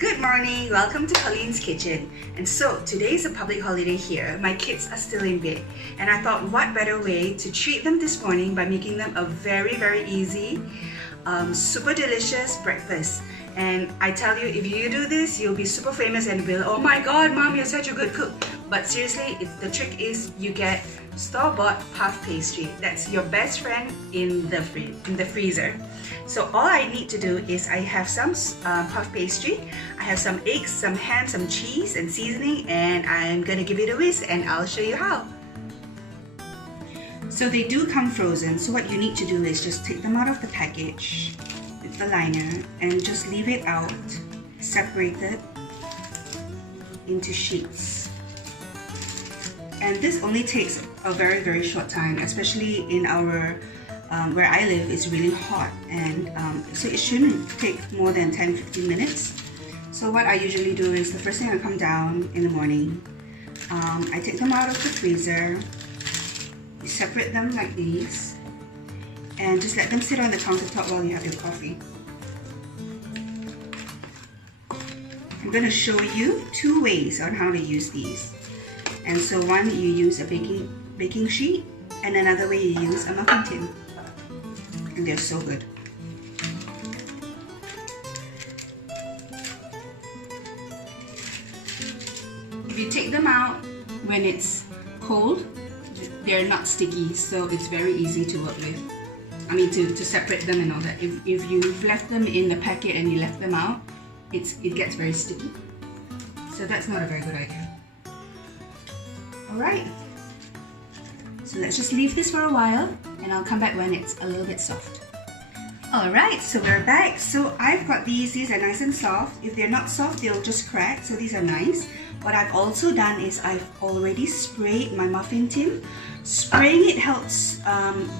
Good morning, welcome to Coleen's kitchen. And so today is a public holiday here. My kids are still in bed and I thought what better way to treat them this morning by making them a very easy, super delicious breakfast. And I tell you, if you do this, you'll be super famous and be like, oh my god, mom, you're such a good cook. But seriously, the trick is you get store-bought puff pastry. That's your best friend in the freezer. So all I need to do is I have some puff pastry, I have some eggs, some ham, some cheese and seasoning, and I'm gonna give it a whisk and I'll show you how. So they do come frozen, so what you need to do is just take them out of the package with the liner and just leave it out, separated into sheets. And this only takes a very short time, especially in our where I live. It's really hot, and so it shouldn't take more than 10-15 minutes. So what I usually do is the first thing I come down in the morning, I take them out of the freezer, you separate them like these, and just let them sit on the countertop while you have your coffee. I'm going to show you two ways on how to use these. And so one, you use a baking sheet, and another way you use a muffin tin. And they're so good. If you take them out when it's cold, they're not sticky, so it's very easy to work with. I mean, to separate them and all that. If you've left them in the packet and you left them out, it gets very sticky. So that's not a very good idea. Alright, so let's just leave this for a while and I'll come back when it's a little bit soft. Alright, so we're back. So I've got these are nice and soft. If they're not soft, they'll just crack, so these are nice. What I've also done is I've already sprayed my muffin tin. Spraying it helps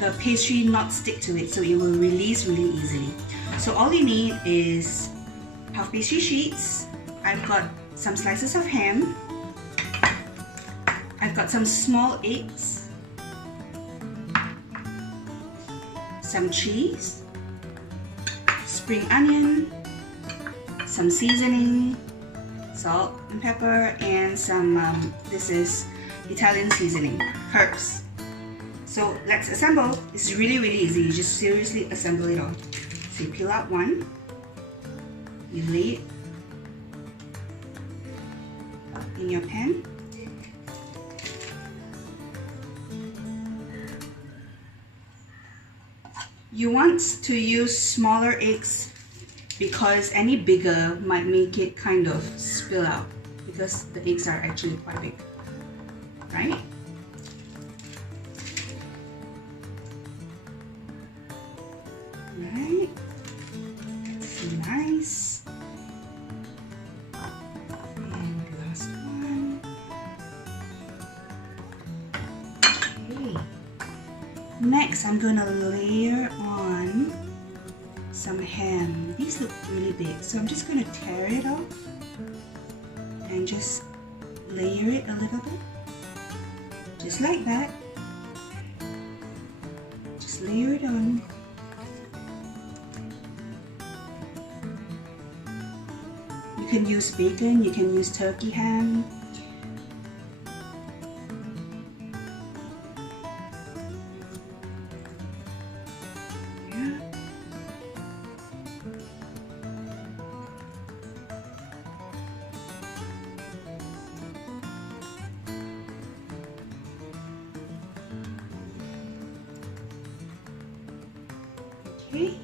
the pastry not stick to it, so it will release really easily. So all you need is puff pastry sheets. I've got some slices of ham. I've got some small eggs, some cheese, spring onion, some seasoning, salt and pepper, and some, this is Italian seasoning, herbs. So let's assemble. It's really easy. You just seriously assemble it all. So you peel out one, you lay it in your pan. You want to use smaller eggs because any bigger might make it kind of spill out, because the eggs are actually quite big, right? Right, that's nice. And last one. Okay. Next, I'm gonna layer on some ham. These look really big, so I'm just gonna tear it off and just layer it a little bit, just like that. Just layer it on. You can use bacon, you can use turkey ham. Okay.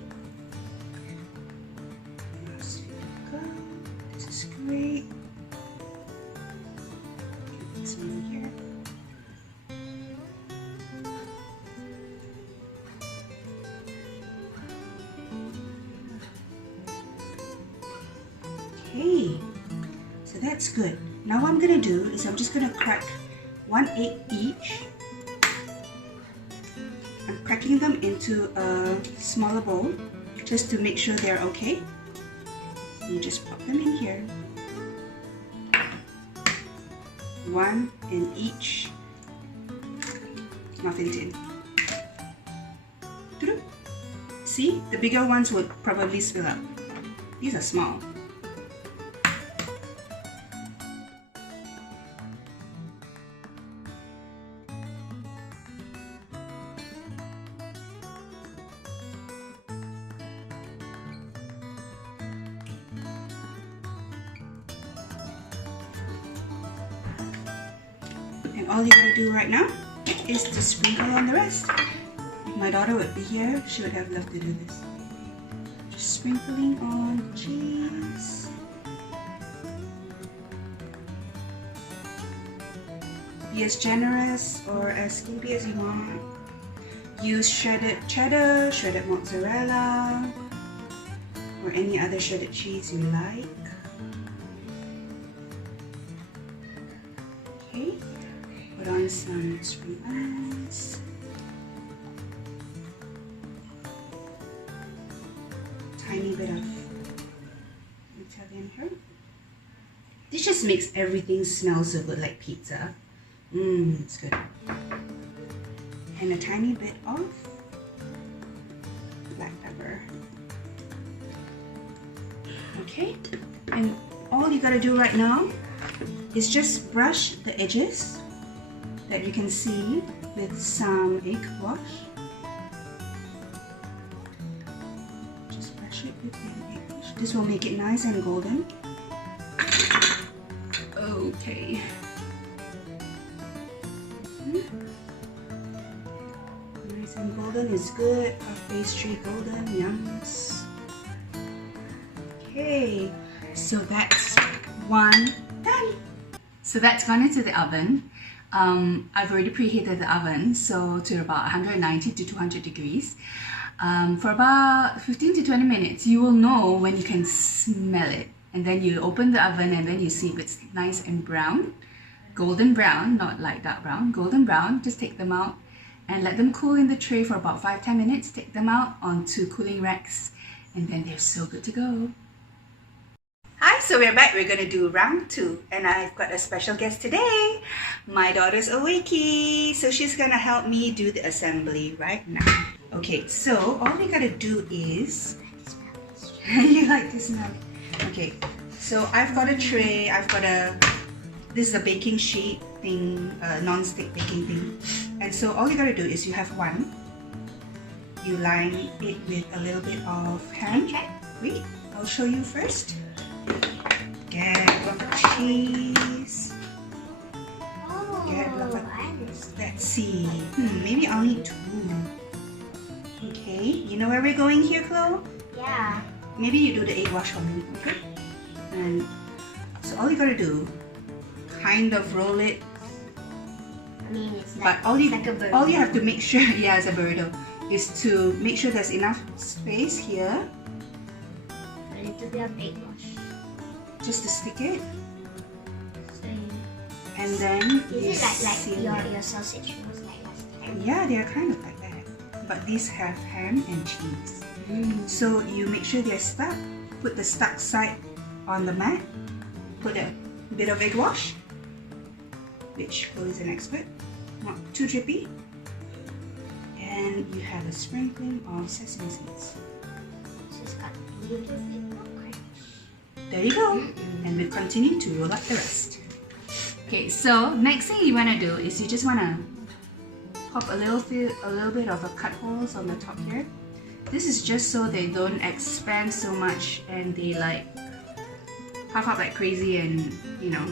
There we go. This is great. Get some in here. Okay. So that's good. Now what I'm gonna do is I'm just gonna crack one egg each. I'm cracking them into a smaller bowl just to make sure they're okay. You just pop them in here. One in each muffin tin. See, the bigger ones would probably spill out. These are small. And all you gotta do right now is to sprinkle on the rest. If my daughter would be here, she would have loved to do this. Just sprinkling on cheese. Be as generous or as skimpy as you want. Use shredded cheddar, shredded mozzarella, or any other shredded cheese you like. Okay, put on some spring onions. Tiny bit of Italian herb. This just makes everything smell so good, like pizza. It's good. And a tiny bit of black pepper. Okay, and all you gotta do right now is just brush the edges that you can see with some egg wash. Just brush it with the egg wash. This will make it nice and golden. Okay. Nice and golden is good. Puff pastry golden, yums. Okay, so that's one done. So that's gone into the oven. I've already preheated the oven, so to about 190 to 200 degrees. For about 15 to 20 minutes, you will know when you can smell it. And then you open the oven and then you see if it's nice and brown. Golden brown, not like dark brown, golden brown. Just take them out and let them cool in the tray for about 5-10 minutes. Take them out onto cooling racks and then they're so good to go. Hi, so we're back. We're gonna do round 2 and I've got a special guest today. My daughter's awakey, so she's gonna help me do the assembly right now. Okay, so all we gotta do is you like to smell it? Okay, so I've got a tray, this is a baking sheet thing, non-stick baking thing. And so all you gotta do is you have one. You line it with a little bit of ham. Wait, I'll show you first. Get a lot of cheese. Get a lot of, let's see, maybe I'll need 2. Okay, you know where we're going here, Chloe? Yeah. Maybe you do the egg wash for me, okay? And so all you gotta do, kind of roll it. I mean, it's like, but all you have to make sure, yeah, it's a burrito, is to make sure there's enough space here. A little bit of egg wash. Just to stick it. So, and then is it like your sausage rolls like last time? Yeah, they're kind of like that. But these have ham and cheese. So you make sure they're stuck. Put the stuck side on the mat. Put a bit of egg wash, which Chloe is an expert. Not too drippy. And you have a sprinkling of sesame seeds. So it's got a little bit of crunch. There you go. And we'll continue to roll up the rest. Okay, so next thing you want to do is you just want to pop a little bit of a cut holes on the top here. This is just so they don't expand so much and they like puff up like crazy and, you know,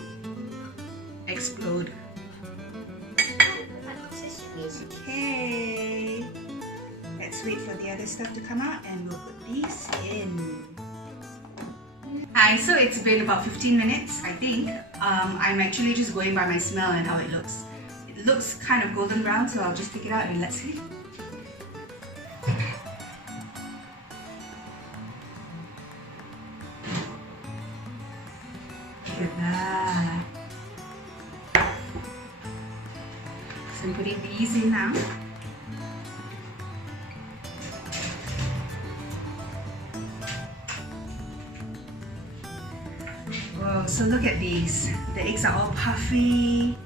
explode. Okay, let's wait for the other stuff to come out and we'll put these in. Hi, so it's been about 15 minutes, I think. I'm actually just going by my smell and how it looks. It looks kind of golden brown, so I'll just take it out and let's see. Look at that. So I'm putting these in now. Whoa, so look at these. The eggs are all puffy,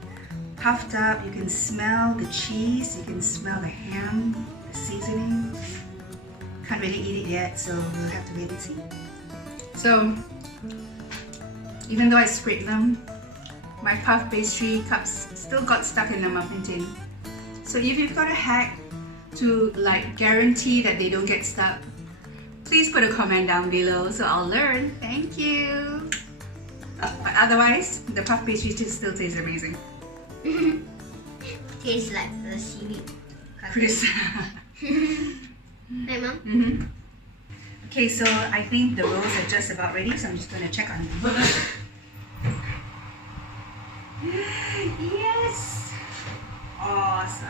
puffed up. You can smell the cheese, you can smell the ham, the seasoning. Can't really eat it yet, so we'll have to wait and see. So, even though I scraped them, my puff pastry cups still got stuck in the muffin tin. So if you've got a hack to like guarantee that they don't get stuck, please put a comment down below so I'll learn. Thank you. But otherwise, the puff pastry still tastes amazing. tastes like the seaweed. Chris. Hey, Mom. Mm-hmm. Okay, so I think the rolls are just about ready, so I'm just going to check on them. Yes! Awesome!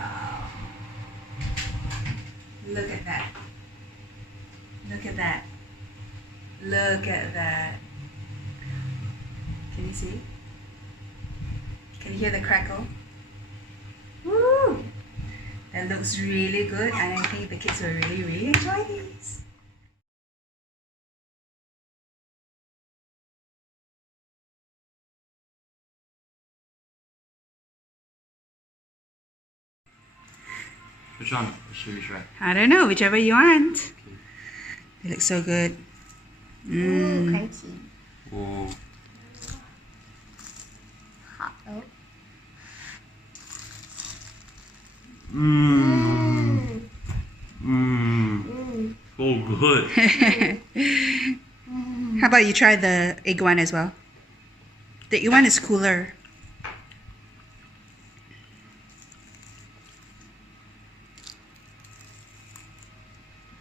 Look at that. Look at that. Look at that. Can you see? Can you hear the crackle? Woo! That looks really good, and I think the kids will really enjoy these. Which one should we try? I don't know, whichever you want. They look so good. Ooh, crunchy. Oh. Hot. Oh. Mmm. Mmm. So good. How about you try the egg one as well? The egg one is cooler.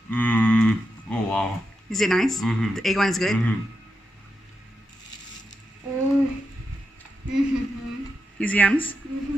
Mmm. Oh wow. Is it nice? Mm-hmm. The egg one is good? Mm-hmm. Mm. Mm-hmm. Is yums? Mm-hmm.